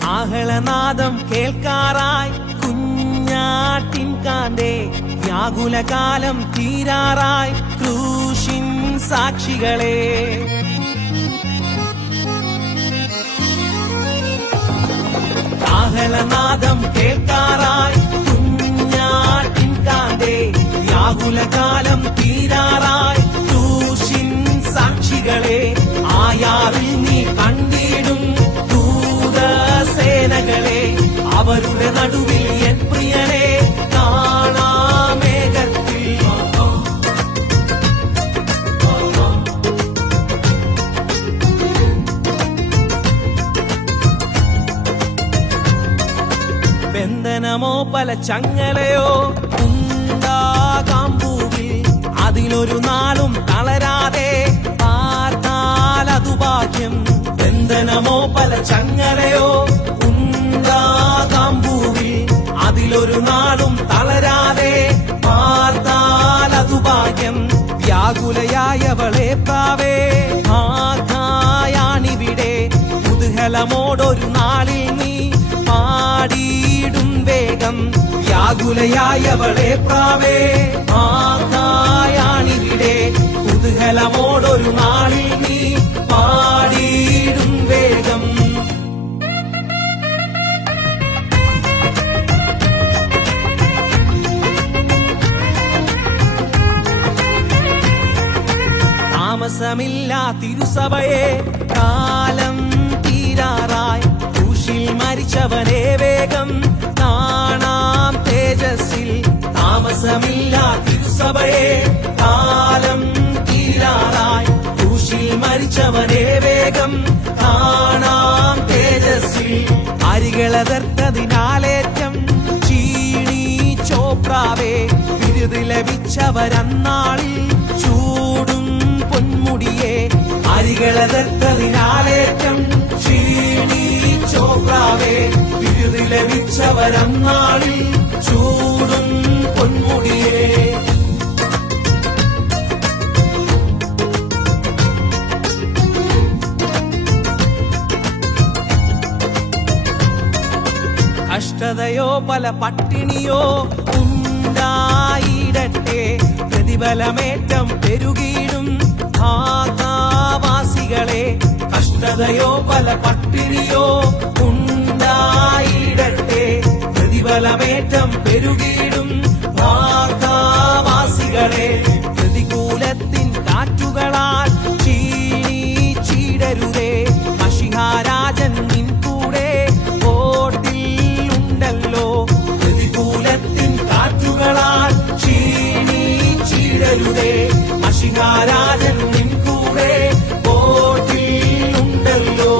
കാഹളനാദം കേൾക്കാറായി കുഞ്ഞാട്ടിൻ കാന്തേ, വ്യാകുലകാലം തീരാറായി ക്രൂശിൻ സാക്ഷികളെ. കാഹളനാദം കേൾക്കാറായി കുഞ്ഞാട്ടിൻ കാന്തേ, വ്യാകുലകാലം തീരാറായി ക്രൂശിൻ സാക്ഷികളെ. ആയാറിൽ നീ കണ്ടിടും ദൂതസേനകളെ, അവരുടെ നടുവിൽ എൻ പ്രിയനെ കാണാമേഘത്തിൽ. ബന്ധനമോ പല ചങ്ങലയോ ഉണ്ടാകാം ഭൂവിൽ, അതിലൊരു നാളും തളരാതെ പാർത്താൽ അതു ഭാഗ്യം. ബന്ധനമോ പല ചങ്ങലയോ ഉണ്ടാകാം ഭൂവിൽ, അതിലൊരു നാളും തളരാതെ പാർത്താൽ അതു ഭാഗ്യം. വ്യാകുലയായവളെ പ്രാവേ ആകായാണിവിടെ, കുതൂഹലമോടൊരു നാളിൽ നീ പാടിയിടും വേഗം. വ്യാകുലയായവളെ പ്രാവേ ആകായാണിവിടെ, കുതൂഹലമോടൊരു നാളിൽ നീ പാടിയിടും വേഗം. താമസമില്ല തിരുസഭയെ, കാലം തീരാറായി ക്രൂശിൽ മരിച്ചവനെ വേഗം കാണാം തേജസ്സിൽ. താമസമില്ല തിരുസഭയെ, കാലം തീരാറായി ക്രൂശിൽ മരിച്ചവനെ വേഗം കാണാം തേജസ്സിൽ. അരികളതർത്തതിനാലേറ്റം ക്ഷീണിച്ചോപ്രാവേ, വിരുതി ലഭിച്ചവരന്നാളിൽ ചൂടും പൊന്മുടിയെ. അരികളതർത്തതിനാലേറ്റം ക്ഷീണിച്ചോപ്രാവേ, വിരുതി ലഭിച്ചവരന്നാളിൽ ചൂടും പൊന്മുടിയെ. കഷ്ടതയോ പല പട്ടിണിയോ ഉണ്ടായിടട്ടെ, പ്രതിഫലമേറ്റം പെരുകിയിടും ഭാഗവാസികളെ. കഷ്ടതയോ പല പട്ടിണിയോ ഉണ്ടായിടട്ടെ, പ്രതിഫലമേറ്റം പെരുകിയിടും ഭാഗവാസികളെ. പ്രതികൂലത്തിൻ കാറ്റുകളാൽ ക്ഷീണിച്ചിടരുതേ, മശിഹാരാജൻ നിൻ കൂടെ ഓട്ടിൽ ഉണ്ടല്ലോ. പ്രതികൂലത്തിൻ കാറ്റുകളാൽ ക്ഷീണിച്ചിടരുതേ, മശിഹാരാജൻ നിൻ കൂടെ ഓട്ടിൽ ഉണ്ടല്ലോ.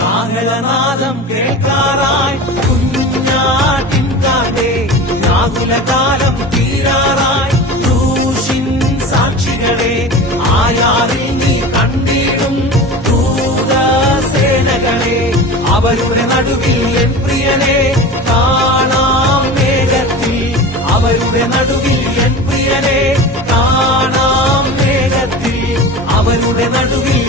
കാഹളനാദം കേൾക്കാറായി കുഞ്ഞാട്ടിൻ കാന്തേ, വ്യാകുലകാലം തീരാറായി ക്രൂശിൻ സാക്ഷികളെ. ആയാറിൽ നീ കണ്ടിടും ദൂതസേനകളെ, അവരുടെ നടുവിൽ എൻ പ്രിയനെ കാണാം മേഘത്തിൽ. അവരുടെ നടുവിൽ എൻ പ്രിയനെ കാണാം മേഘത്തിൽ. അവരുടെ നടുവിൽ